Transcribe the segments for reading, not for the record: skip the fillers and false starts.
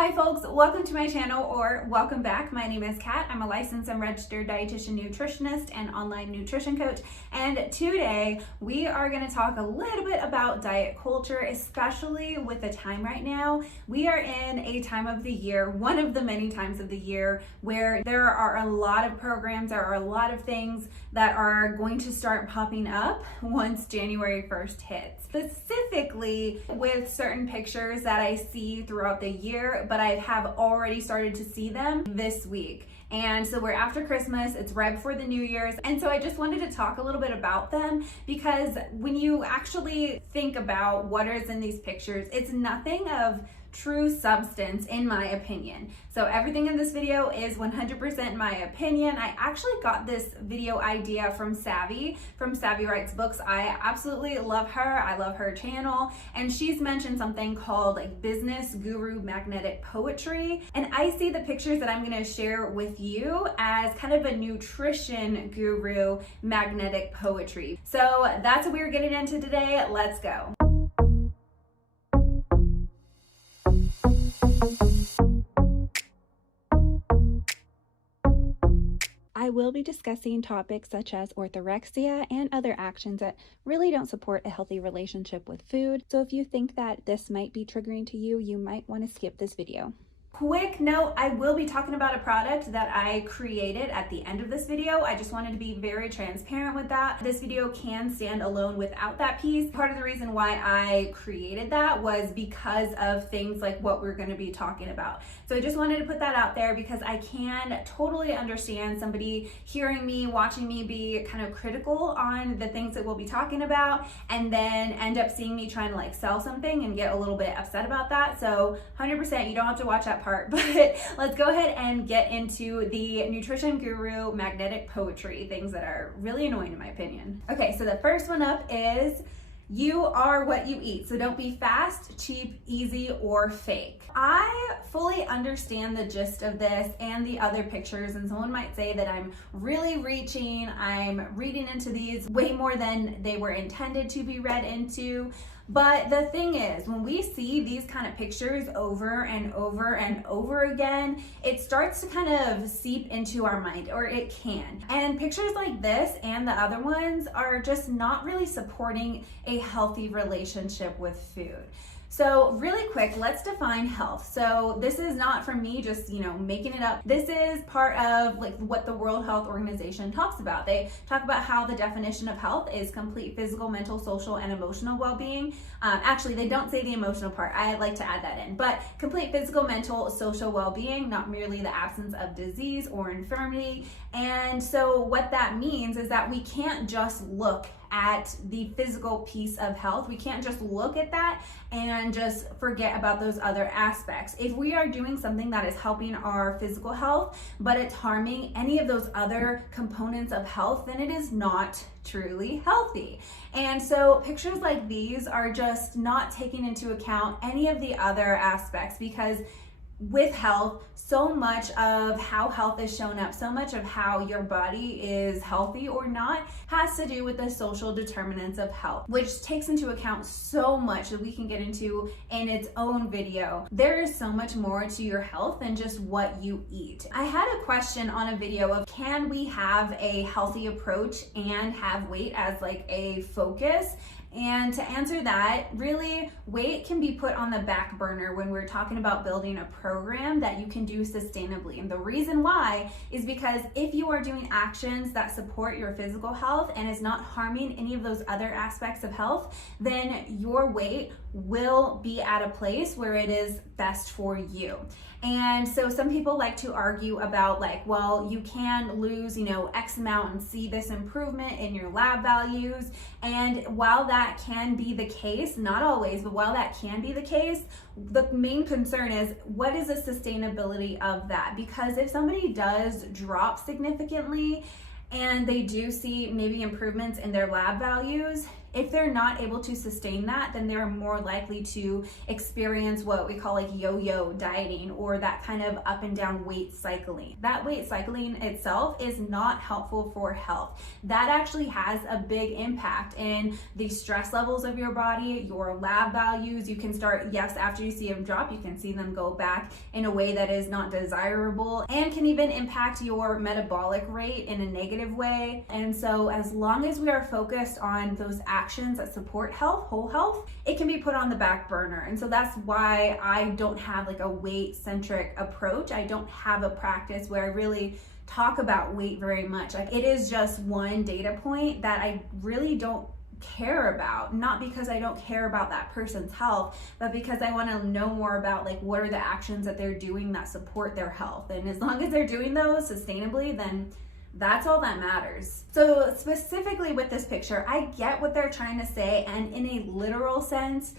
Hi folks, welcome to my channel or welcome back. My name is Kat. I'm a licensed and registered dietitian nutritionist and online nutrition coach. And today we are going to talk a little bit about diet culture, especially with the time right now. We are in a time of the year, one of the many times of the year, where there are a lot of programs, there are a lot of things that are going to start popping up once January 1st hits. Specifically with certain pictures that I see throughout the year, but I have already started to see them this week. And so we're after Christmas, it's right before the New Year's. And so I just wanted to talk a little bit about them because when you actually think about what is in these pictures, it's nothing of true substance in my opinion. So everything in this video is 100% my opinion. I actually got this video idea from Savvy Writes Books. I absolutely love her. I love her channel. And she's mentioned something called like business guru magnetic poetry. And I see the pictures that I'm going to share with you as kind of a nutrition guru magnetic poetry. So that's what we're getting into today. Let's go. I will be discussing topics such as orthorexia and other actions that really don't support a healthy relationship with food. So if you think that this might be triggering to you, you might want to skip this video. Quick note, I will be talking about a product that I created at the end of this video. I just wanted to be very transparent with that. This video can stand alone without that piece. Part of the reason why I created that was because of things like what we're going to be talking about. So I just wanted to put that out there because I can totally understand somebody hearing me, watching me be kind of critical on the things that we'll be talking about and then end up seeing me trying to like sell something and get a little bit upset about that. So 100%, you don't have to watch that part, but let's go ahead and get into the nutrition guru magnetic poetry, things that are really annoying in my opinion. Okay, so the first one up is you are what you eat. So don't be fast, cheap, easy, or fake. I fully understand the gist of this and the other pictures, and someone might say that I'm really reaching, I'm reading into these way more than they were intended to be read into. But the thing is, when we see these kind of pictures over and over and over again, it starts to kind of seep into our mind, or it can. And pictures like this and the other ones are just not really supporting a healthy relationship with food. So really quick, let's define health. So this is not from me just, making it up. This is part of like what the World Health Organization talks about. They talk about how the definition of health is complete physical, mental, social, and emotional well-being. Actually, they don't say the emotional part. I like to add that in, but complete physical, mental, social well-being, not merely the absence of disease or infirmity. And so what that means is that we can't just look at the physical piece of health. We can't just look at that and just forget about those other aspects. If we are doing something that is helping our physical health, but it's harming any of those other components of health, then it is not truly healthy. And so pictures like these are just not taking into account any of the other aspects, because with health, so much of how health is shown up, so much of how your body is healthy or not has to do with the social determinants of health, which takes into account so much that we can get into in its own video. There is so much more to your health than just what you eat. I had a question on a video of, can we have a healthy approach and have weight as like a focus? And to answer that, really, weight can be put on the back burner when we're talking about building a program that you can do sustainably. And the reason why is because if you are doing actions that support your physical health and is not harming any of those other aspects of health, then your weight will be at a place where it is best for you. And so some people like to argue about like, well, you can lose, X amount and see this improvement in your lab values. And while that can be the case, not always, but while that can be the case, the main concern is what is the sustainability of that? Because if somebody does drop significantly and they do see maybe improvements in their lab values, If they're not able to sustain that, then they're more likely to experience what we call like yo-yo dieting, or that kind of up and down weight cycling. That weight cycling itself is not helpful for health. That actually has a big impact in the stress levels of your body, your lab values. You can start, yes, after you see them drop, you can see them go back in a way that is not desirable, and can even impact your metabolic rate in a negative way. And so as long as we are focused on those actions that support health, whole health, it can be put on the back burner. And so that's why I don't have like a weight centric approach. I don't have a practice where I really talk about weight very much. Like, it is just one data point that I really don't care about, not because I don't care about that person's health, but because I want to know more about like what are the actions that they're doing that support their health. And as long as they're doing those sustainably, then that's all that matters. So specifically with this picture, I get what they're trying to say, and in a literal sense,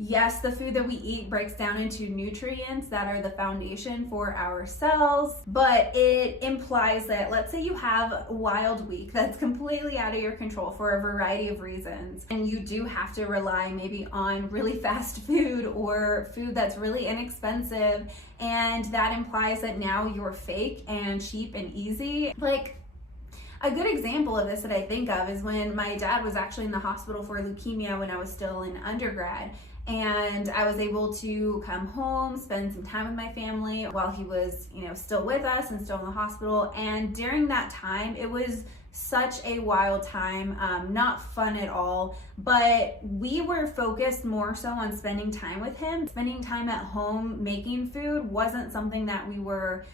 yes, the food that we eat breaks down into nutrients that are the foundation for our cells, but it implies that, let's say you have a wild week that's completely out of your control for a variety of reasons, and you do have to rely maybe on really fast food or food that's really inexpensive, and that implies that now you're fake and cheap and easy. Like, a good example of this that I think of is when my dad was actually in the hospital for leukemia when I was still in undergrad. And I was able to come home, spend some time with my family while he was, still with us and still in the hospital. And during that time, it was such a wild time, not fun at all, but we were focused more so on spending time with him. Spending time at home making food wasn't something that we were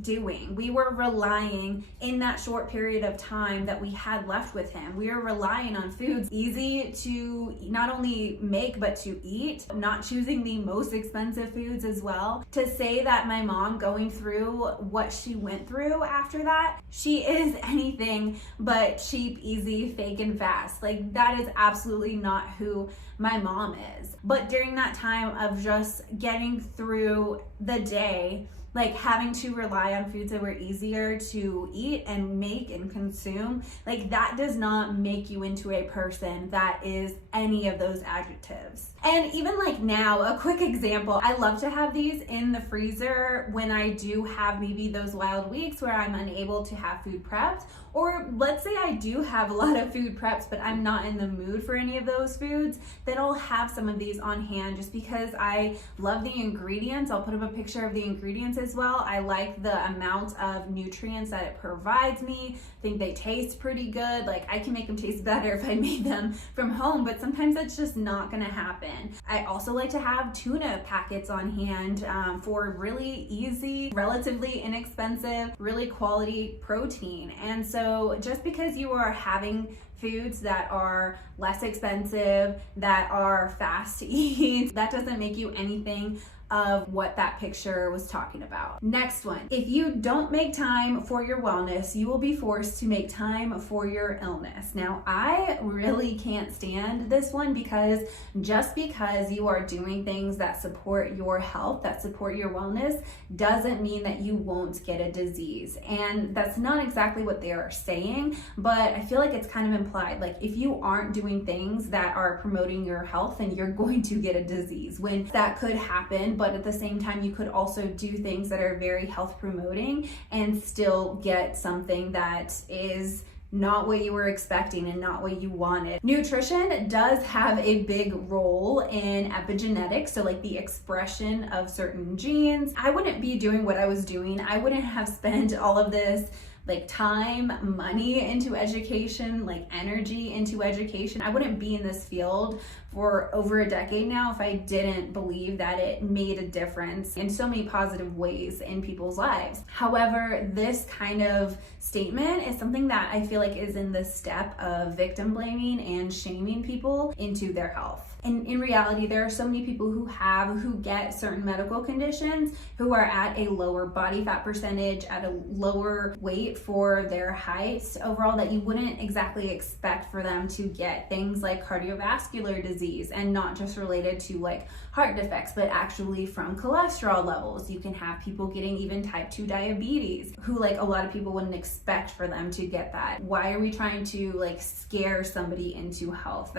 doing. We were relying in that short period of time that we had left with him. We were relying on foods easy to not only make but to eat, not choosing the most expensive foods as well. To say that my mom going through what she went through after that, she is anything but cheap, easy, fake, and fast. That is absolutely not who my mom is. But during that time of just getting through the day, having to rely on foods that were easier to eat and make and consume, that does not make you into a person that is any of those adjectives. And even now, a quick example, I love to have these in the freezer when I do have maybe those wild weeks where I'm unable to have food prepped, or let's say I do have a lot of food preps, but I'm not in the mood for any of those foods, then I'll have some of these on hand just because I love the ingredients. I'll put up a picture of the ingredients as well. I like the amount of nutrients that it provides me. I think they taste pretty good. I can make them taste better if I made them from home, but sometimes that's just not gonna happen. I also like to have tuna packets on hand for really easy, relatively inexpensive, really quality protein. And so just because you are having foods that are less expensive, that are fast to eat, that doesn't make you anything of what that picture was talking about. Next one, if you don't make time for your wellness, you will be forced to make time for your illness. Now, I really can't stand this one because just because you are doing things that support your health, that support your wellness, doesn't mean that you won't get a disease. And that's not exactly what they are saying, but I feel like it's kind of implied. If you aren't doing things that are promoting your health, then you're going to get a disease. When that could happen, but at the same time, you could also do things that are very health promoting and still get something that is not what you were expecting and not what you wanted. Nutrition does have a big role in epigenetics, so the expression of certain genes. I wouldn't be doing what I was doing. I wouldn't have spent all of this time, money into education, energy into education. I wouldn't be in this field for over a decade now if I didn't believe that it made a difference in so many positive ways in people's lives. However, this kind of statement is something that I feel is in the step of victim blaming and shaming people into their health. And in reality, there are so many people who get certain medical conditions who are at a lower body fat percentage, at a lower weight for their heights overall, that you wouldn't exactly expect for them to get things like cardiovascular disease, and not just related to like heart defects, but actually from cholesterol levels. You can have people getting even type 2 diabetes who like a lot of people wouldn't expect for them to get that. Why are we trying to like scare somebody into health?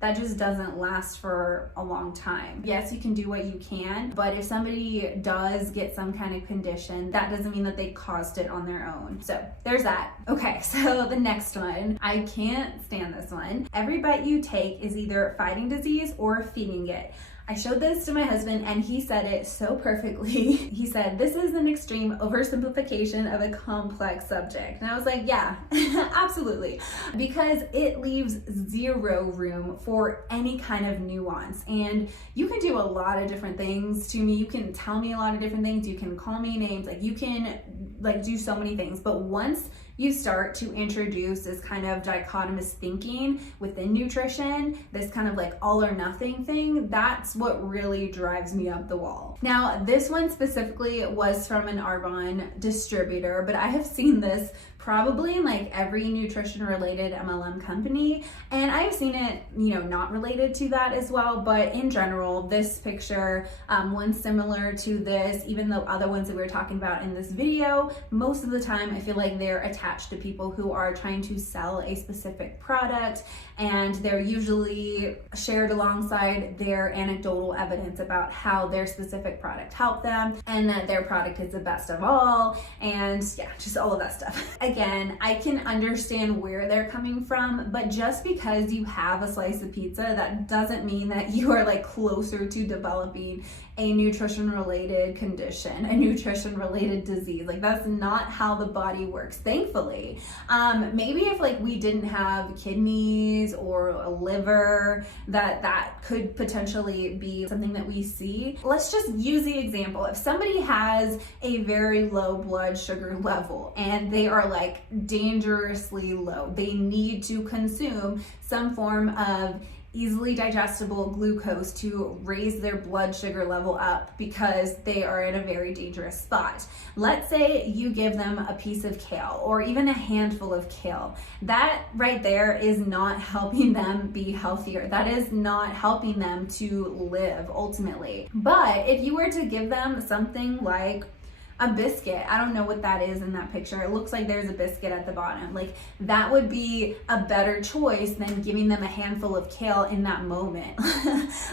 That just doesn't last for a long time. Yes, you can do what you can, but if somebody does get some kind of condition, that doesn't mean that they caused it on their own. So there's that. Okay, so the next one, I can't stand this one. Every bite you take is either fighting disease or feeding it. I showed this to my husband and he said it so perfectly. He said, "This is an extreme oversimplification of a complex subject." And I was like, yeah, absolutely. Because it leaves zero room for any kind of nuance. And you can do a lot of different things to me. You can tell me a lot of different things. You can call me names. Like you can like do so many things. But once you start to introduce this kind of dichotomous thinking within nutrition, this kind of like all or nothing thing, that's what really drives me up the wall. Now, this one specifically was from an Arbonne distributor, but I have seen this probably in like every nutrition related MLM company. And I've seen it, not related to that as well, but in general, this picture, one similar to this, even though other ones that we were talking about in this video, most of the time I feel like they're attached to people who are trying to sell a specific product, and they're usually shared alongside their anecdotal evidence about how their specific product helped them and that their product is the best of all, and yeah, just all of that stuff. Again, I can understand where they're coming from, but just because you have a slice of pizza, that doesn't mean that you are like closer to developing a nutrition related condition, a nutrition related disease. Like that's not how the body works, thankfully. Maybe if like we didn't have kidneys or a liver, that could potentially be something that we see. Let's just use the example. If somebody has a very low blood sugar level and they are like dangerously low, they need to consume some form of easily digestible glucose to raise their blood sugar level up because they are in a very dangerous spot. Let's say you give them a piece of kale or even a handful of kale. That right there is not helping them be healthier. That is not helping them to live ultimately. But if you were to give them something like a biscuit, I don't know what that is in that picture. It looks like there's a biscuit at the bottom. Like that would be a better choice than giving them a handful of kale in that moment.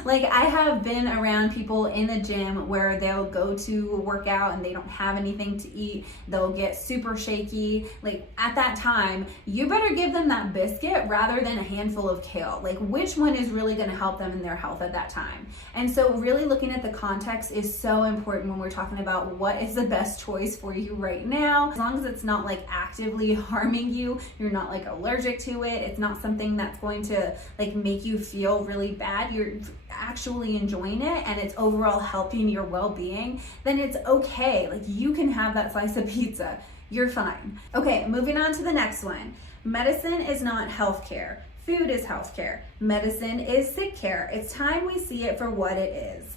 Like I have been around people in the gym where they'll go to work out and they don't have anything to eat. They'll get super shaky. Like at that time, you better give them that biscuit rather than a handful of kale. Like which one is really gonna help them in their health at that time? And so really looking at the context is so important when we're talking about what is the best choice for you right now. As long as it's not like actively harming you, you're not like allergic to it, it's not something that's going to like make you feel really bad, you're actually enjoying it and it's overall helping your well-being, then it's okay. Like you can have that slice of pizza, you're fine. Okay, moving on to the next one. Medicine is not healthcare. Food is healthcare. Medicine is sick care. It's time we see it for what it is.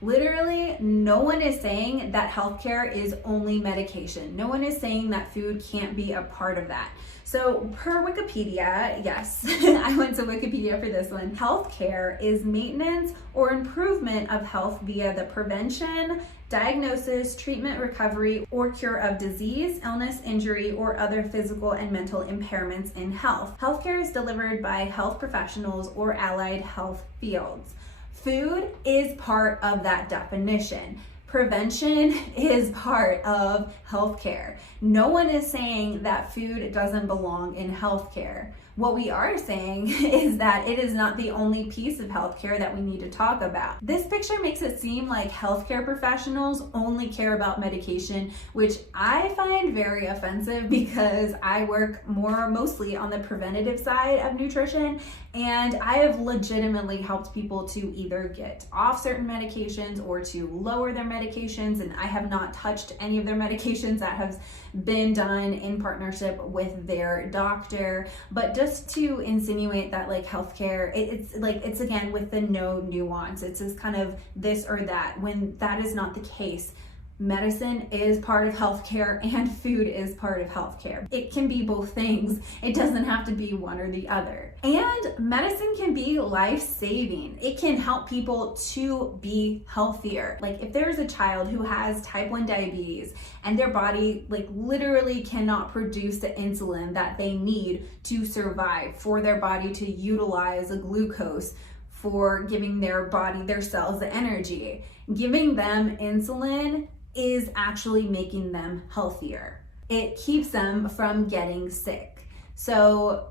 Literally, no one is saying that healthcare is only medication. No one is saying that food can't be a part of that. So per Wikipedia, yes, I went to Wikipedia for this one. Healthcare is maintenance or improvement of health via the prevention, diagnosis, treatment, recovery, or cure of disease, illness, injury, or other physical and mental impairments in health. Healthcare is delivered by health professionals or allied health fields. Food is part of that definition. Prevention is part of healthcare. No one is saying that food doesn't belong in healthcare. What we are saying is that it is not the only piece of healthcare that we need to talk about. This picture makes it seem like healthcare professionals only care about medication, which I find very offensive because I work mostly on the preventative side of nutrition. And I have legitimately helped people to either get off certain medications or to lower their medications, and I have not touched any of their medications. That has been done in partnership with their doctor. But just to insinuate that like healthcare, it's again with the no nuance. It's just kind of this or that, when that is not the case. Medicine is part of healthcare and food is part of healthcare. It can be both things. It doesn't have to be one or the other. And medicine can be life-saving. It can help people to be healthier. Like if there's a child who has type 1 diabetes and their body like literally cannot produce the insulin that they need to survive, for their body to utilize the glucose for giving their body, their cells, the energy, giving them insulin is actually making them healthier. It keeps them from getting sick. So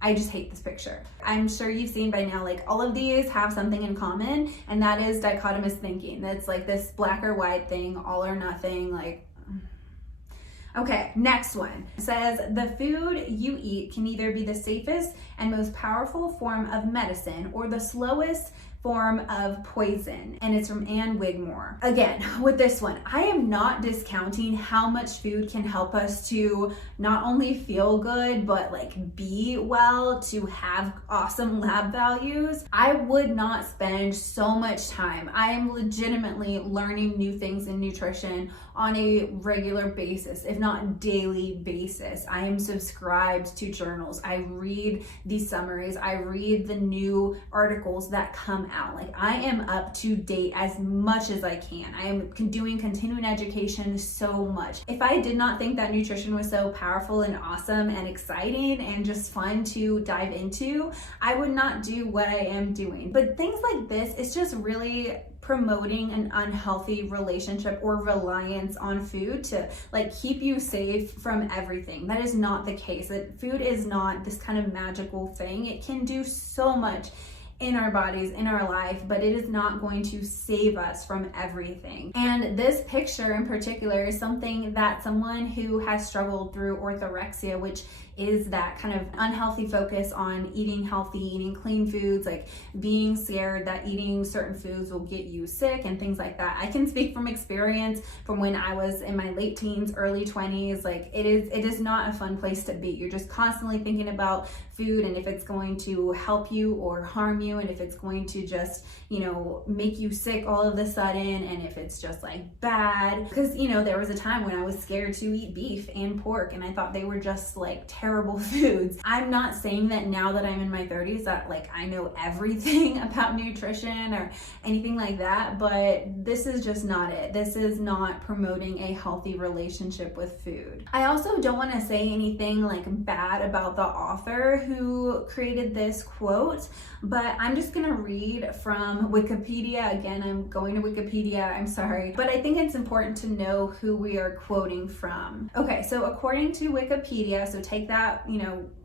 I just hate this picture. I'm sure you've seen by now, like all of these have something in common, and that is dichotomous thinking. That's like this black or white thing, all or nothing, like. Okay, next one. It says, the food you eat can either be the safest and most powerful form of medicine or the slowest form of poison. And it's from Ann Wigmore. Again, with this one, I am not discounting how much food can help us to not only feel good, but like be well, to have awesome lab values. I would not spend so much time. I am legitimately learning new things in nutrition on a regular basis, if not daily basis. I am subscribed to journals. I read these summaries. I read the new articles that come out. Like I am up to date as much as I can. I am doing continuing education so much. If I did not think that nutrition was so powerful and awesome and exciting and just fun to dive into, I would not do what I am doing. But things like this, it's just really promoting an unhealthy relationship or reliance on food to like keep you safe from everything. That is not the case. That food is not this kind of magical thing. It can do so much in our bodies, in our life, but it is not going to save us from everything. And this picture in particular is something that someone who has struggled through orthorexia, which is that kind of unhealthy focus on eating healthy, eating clean foods, like being scared that eating certain foods will get you sick and things like that. I can speak from experience from when I was in my late teens, early 20s. Like it is not a fun place to be. You're just constantly thinking about food and if it's going to help you or harm you, and if it's going to just, make you sick all of a sudden, and if it's just like bad. Because, there was a time when I was scared to eat beef and pork and I thought they were just like terrible foods. I'm not saying that now that I'm in my 30s that like I know everything about nutrition or anything like that, but this is just not it. This is not promoting a healthy relationship with food. I also don't want to say anything like bad about the author who created this quote, but I'm just gonna read from Wikipedia. Again, I'm going to Wikipedia, I'm sorry, but I think it's important to know who we are quoting from. Okay, so according to Wikipedia, so take that,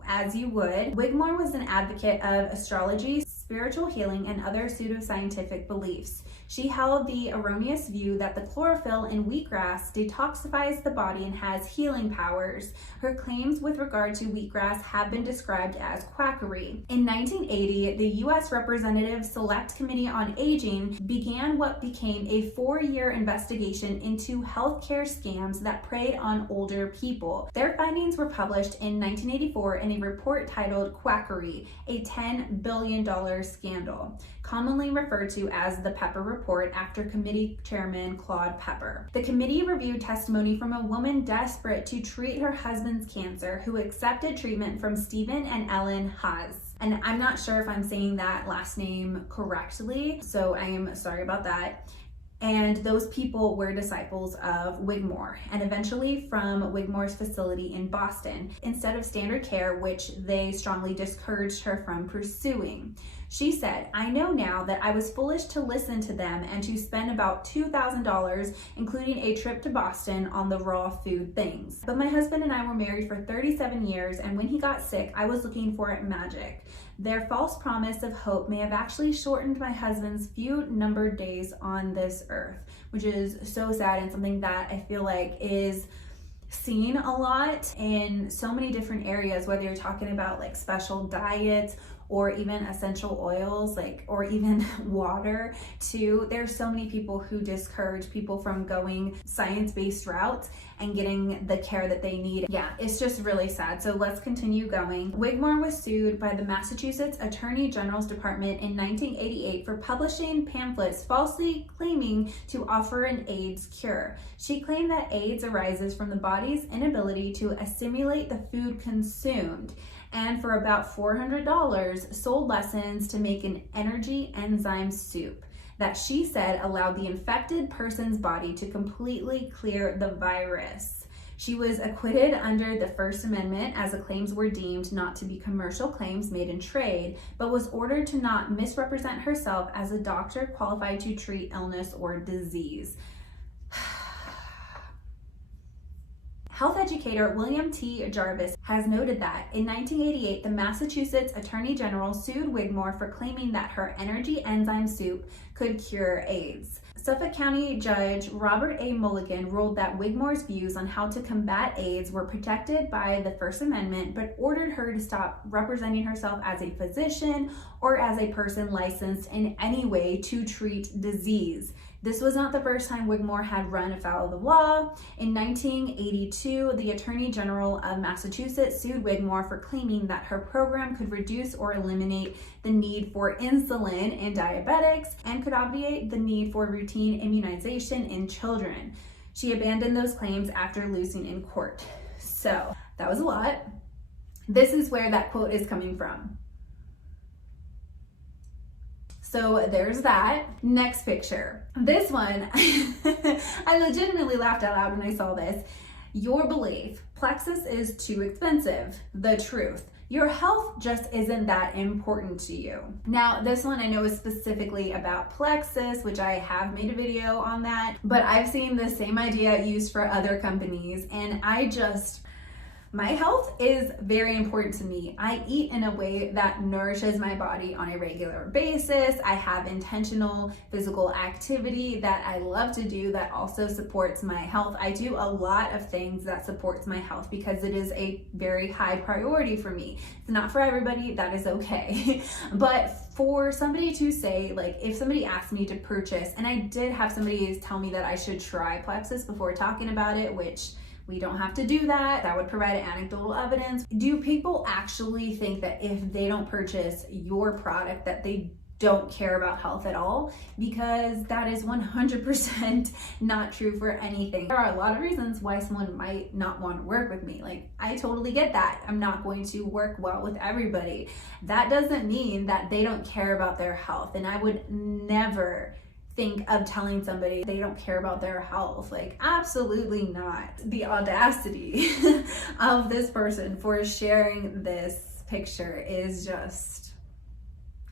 as you would, Wigmore was an advocate of astrology, spiritual healing, and other pseudoscientific beliefs. She held the erroneous view that the chlorophyll in wheatgrass detoxifies the body and has healing powers. Her claims with regard to wheatgrass have been described as quackery. In 1980, the U.S. Representative Select Committee on Aging began what became a 4-year investigation into healthcare scams that preyed on older people. Their findings were published in 1984 in a report titled Quackery, a $10 billion scandal, commonly referred to as the Pepper Report after committee chairman Claude Pepper. The committee reviewed testimony from a woman desperate to treat her husband's cancer who accepted treatment from Stephen and Ellen Haas. And I'm not sure if I'm saying that last name correctly, so I am sorry about that. And those people were disciples of Wigmore, and eventually from Wigmore's facility in Boston, instead of standard care, which they strongly discouraged her from pursuing. She said, "I know now that I was foolish to listen to them and to spend about $2,000, including a trip to Boston, on the raw food things. But my husband and I were married for 37 years, and when he got sick, I was looking for magic. Their false promise of hope may have actually shortened my husband's few numbered days on this earth," which is so sad and something that I feel like is seen a lot in so many different areas, whether you're talking about like special diets or even essential oils, or even water too. There's so many people who discourage people from going science-based routes and getting the care that they need. Yeah, it's just really sad. So let's continue going. Wigmore was sued by the Massachusetts Attorney General's Department in 1988 for publishing pamphlets falsely claiming to offer an AIDS cure. She claimed that AIDS arises from the body's inability to assimilate the food consumed, and for about $400 sold lessons to make an energy enzyme soup that she said allowed the infected person's body to completely clear the virus. She was acquitted under the First Amendment as the claims were deemed not to be commercial claims made in trade, but was ordered to not misrepresent herself as a doctor qualified to treat illness or disease. Health educator William T. Jarvis has noted that in 1988, the Massachusetts Attorney General sued Wigmore for claiming that her energy enzyme soup could cure AIDS. Suffolk County Judge Robert A. Mulligan ruled that Wigmore's views on how to combat AIDS were protected by the First Amendment, but ordered her to stop representing herself as a physician or as a person licensed in any way to treat disease. This was not the first time Wigmore had run afoul of the law. In 1982, the Attorney General of Massachusetts sued Wigmore for claiming that her program could reduce or eliminate the need for insulin in diabetics and could obviate the need for routine immunization in children. She abandoned those claims after losing in court. So that was a lot. This is where that quote is coming from. So there's that. Next picture. This one, I legitimately laughed out loud when I saw this. Your belief, Plexus is too expensive. The truth, your health just isn't that important to you. Now, this one I know is specifically about Plexus, which I have made a video on that, but I've seen the same idea used for other companies, and my health is very important to me. I eat in a way that nourishes my body on a regular basis. I have intentional physical activity that I love to do that also supports my health. I do a lot of things that supports my health because it is a very high priority for me. It's not for everybody, that is okay. But for somebody to say, if somebody asked me to purchase, and I did have somebody tell me that I should try Plexus before talking about it, which we don't have to do that. That would provide anecdotal evidence. Do people actually think that if they don't purchase your product that they don't care about health at all? Because that is 100% not true for anything. There are a lot of reasons why someone might not want to work with me. I totally get that. I'm not going to work well with everybody. That doesn't mean that they don't care about their health. And I would never think of telling somebody they don't care about their health. Absolutely not. The audacity of this person for sharing this picture is just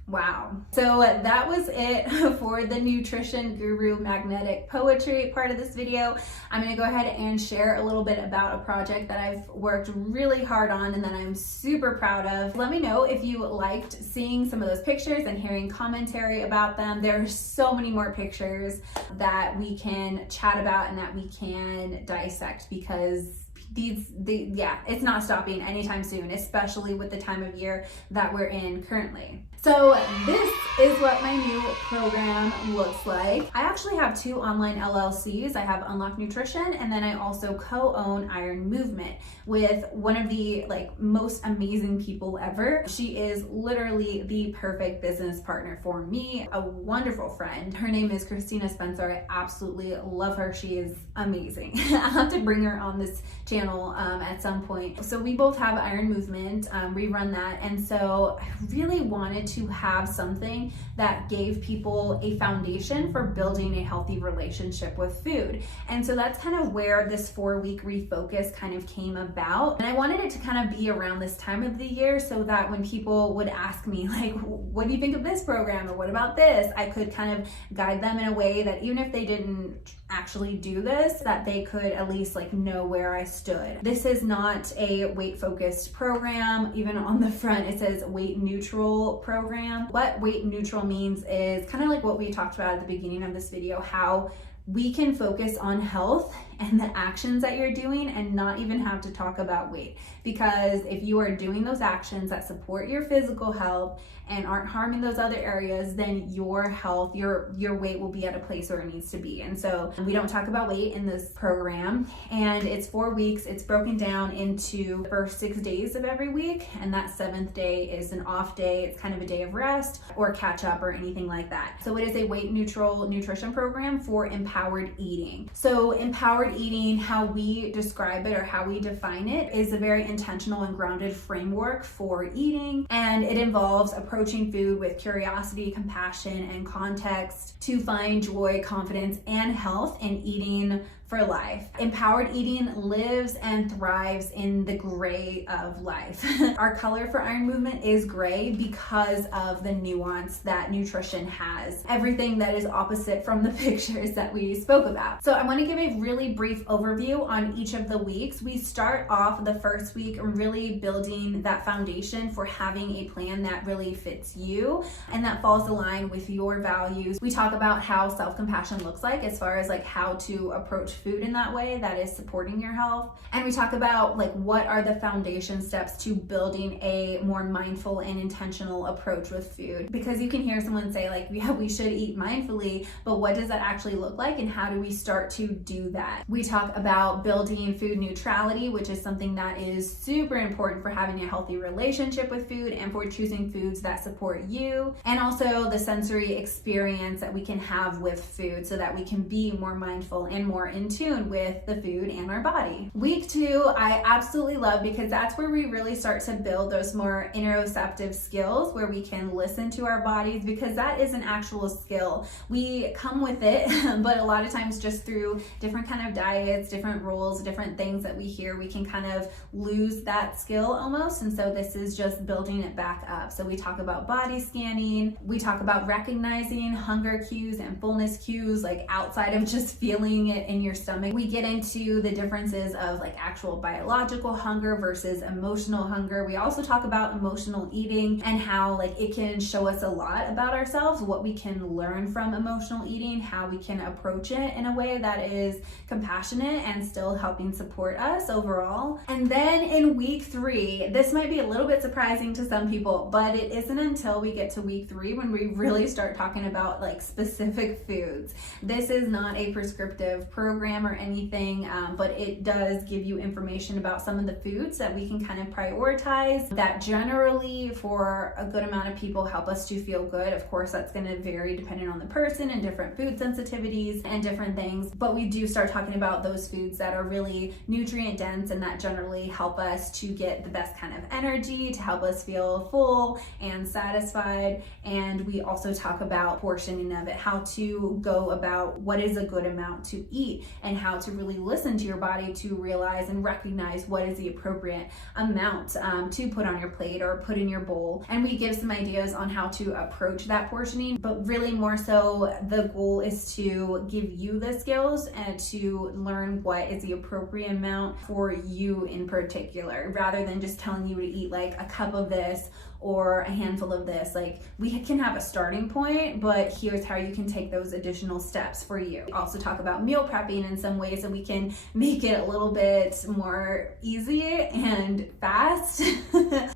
wow. So that was it for the nutrition guru magnetic poetry part of this video. I'm going to go ahead and share a little bit about a project that I've worked really hard on and that I'm super proud of. Let me know if you liked seeing some of those pictures and hearing commentary about them. There's so many more pictures that we can chat about and that we can dissect, because it's not stopping anytime soon, especially with the time of year that we're in currently. So this is what my new program looks like. I actually have two online LLCs. I have Unlock Nutrition, and then I also co-own Iron Movement with one of the most amazing people ever. She is literally the perfect business partner for me, a wonderful friend. Her name is Christina Spencer. I absolutely love her. She is amazing. I'll have to bring her on this channel at some point. So we both have Iron Movement. We run that, and so I really wanted to have something that gave people a foundation for building a healthy relationship with food. And so that's kind of where this 4-week refocus kind of came about. And I wanted it to kind of be around this time of the year so that when people would ask me what do you think of this program, or what about this, I could kind of guide them in a way that even if they didn't actually do this, that they could at least know where I stood. This is not a weight focused program. Even on the front it says weight neutral program. What weight neutral means is kind of like what we talked about at the beginning of this video, how we can focus on health and the actions that you're doing and not even have to talk about weight. Because if you are doing those actions that support your physical health and aren't harming those other areas, then your health, your weight will be at a place where it needs to be. And so we don't talk about weight in this program, and it's 4 weeks. It's broken down into the first 6 days of every week, and that 7th day is an off day. It's kind of a day of rest or catch up or anything like that. So it is a weight neutral nutrition program for empowered eating. So empowered eating, how we describe it or how we define it, is a very intentional and grounded framework for eating, and it involves approaching food with curiosity, compassion, and context to find joy, confidence, and health in eating for life. Empowered eating lives and thrives in the gray of life. Our color for Iron Movement is gray because of the nuance that nutrition has. Everything that is opposite from the pictures that we spoke about. So I want to give a really brief overview on each of the weeks. We start off the first week really building that foundation for having a plan that really fits you and that falls aligned with your values. We talk about how self-compassion looks like as far as like how to approach food in that way that is supporting your health. And we talk about like what are the foundation steps to building a more mindful and intentional approach with food. Because you can hear someone say like, yeah, we should eat mindfully, but what does that actually look like and how do we start to do that? We talk about building food neutrality, which is something that is super important for having a healthy relationship with food and for choosing foods that support you. And also the sensory experience that we can have with food so that we can be more mindful and more in tune with the food and our body. Week 2, I absolutely love because that's where we really start to build those more interoceptive skills where we can listen to our bodies, because that is an actual skill. We come with it, but a lot of times just through different kind of diets, different rules, different things that we hear, we can kind of lose that skill almost. And so this is just building it back up. So we talk about body scanning. We talk about recognizing hunger cues and fullness cues, like outside of just feeling it in your stomach. We get into the differences of like actual biological hunger versus emotional hunger. We also talk about emotional eating and how like it can show us a lot about ourselves, what we can learn from emotional eating, how we can approach it in a way that is compassionate and still helping support us overall. And then in week 3, this might be a little bit surprising to some people, but it isn't until we get to week 3 when we really start talking about like specific foods. This is not a prescriptive program or anything, but it does give you information about some of the foods that we can kind of prioritize that generally for a good amount of people help us to feel good. Of course, that's going to vary depending on the person and different food sensitivities and different things, but we do start talking about those foods that are really nutrient dense and that generally help us to get the best kind of energy, to help us feel full and satisfied. And we also talk about portioning of it, how to go about what is a good amount to eat and how to really listen to your body to realize and recognize what is the appropriate amount to put on your plate or put in your bowl. And we give some ideas on how to approach that portioning, but really more so the goal is to give you the skills and to learn what is the appropriate amount for you in particular, rather than just telling you to eat like a cup of this or a handful of this. Like we can have a starting point, but here's how you can take those additional steps for you. We also talk about meal prepping in some ways that we can make it a little bit more easy and fast.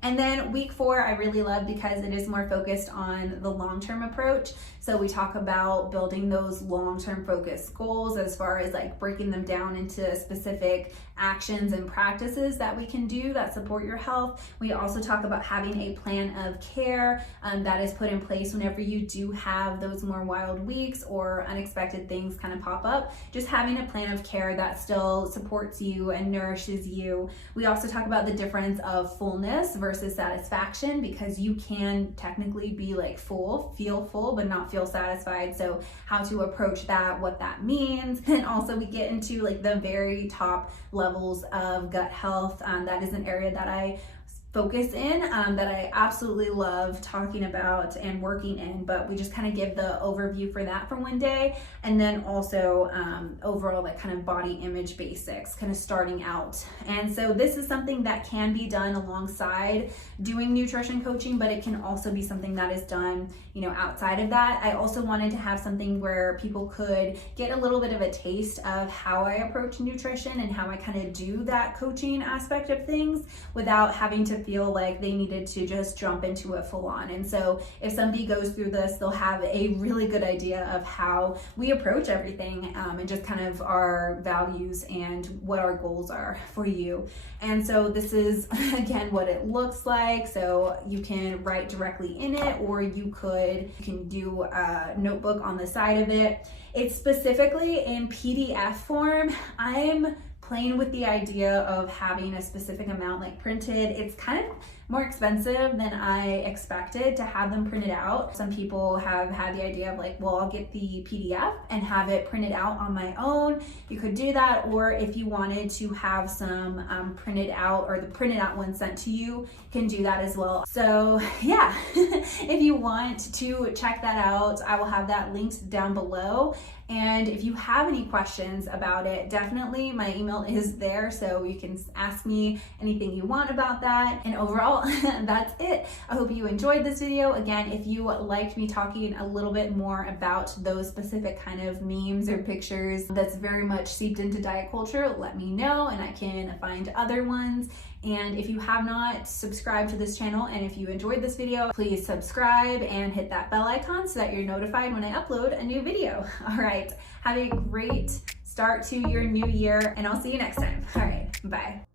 And then week 4, I really love because it is more focused on the long-term approach. So we talk about building those long-term focused goals as far as like breaking them down into specific actions and practices that we can do that support your health. We also talk about having a plan of care that is put in place whenever you do have those more wild weeks or unexpected things kind of pop up. Just having a plan of care that still supports you and nourishes you. We also talk about the difference of fullness versus satisfaction, because you can technically be like full, feel full, but not feel satisfied. So how to approach that, what that means. And also we get into like the very top levels of gut health. That is an area that I focus in that I absolutely love talking about and working in, but we just kind of give the overview for that for one day, and then also overall like kind of body image basics, kind of starting out. And so this is something that can be done alongside doing nutrition coaching, but it can also be something that is done, you know, outside of that. I also wanted to have something where people could get a little bit of a taste of how I approach nutrition and how I kind of do that coaching aspect of things without having to feel like they needed to just jump into it full on. And so if somebody goes through this, they'll have a really good idea of how we approach everything and just kind of our values and what our goals are for you. And so this is again what it looks like. So you can write directly in it, or you can do a notebook on the side of it. It's specifically in PDF form. I'm playing with the idea of having a specific amount like printed. It's kind of more expensive than I expected to have them printed out. Some people have had the idea of like, well, I'll get the PDF and have it printed out on my own. You could do that, or if you wanted to have some printed out, or the printed out one sent to you, you can do that as well. So yeah, if you want to check that out, I will have that linked down below. And if you have any questions about it, definitely my email is there, so you can ask me anything you want about that. And overall, that's it. I hope you enjoyed this video. Again, if you liked me talking a little bit more about those specific kind of memes or pictures that's very much seeped into diet culture, let me know and I can find other ones. And if you have not subscribed to this channel, and if you enjoyed this video, please subscribe and hit that bell icon so that you're notified when I upload a new video. All right, have a great start to your new year, and I'll see you next time. All right, bye.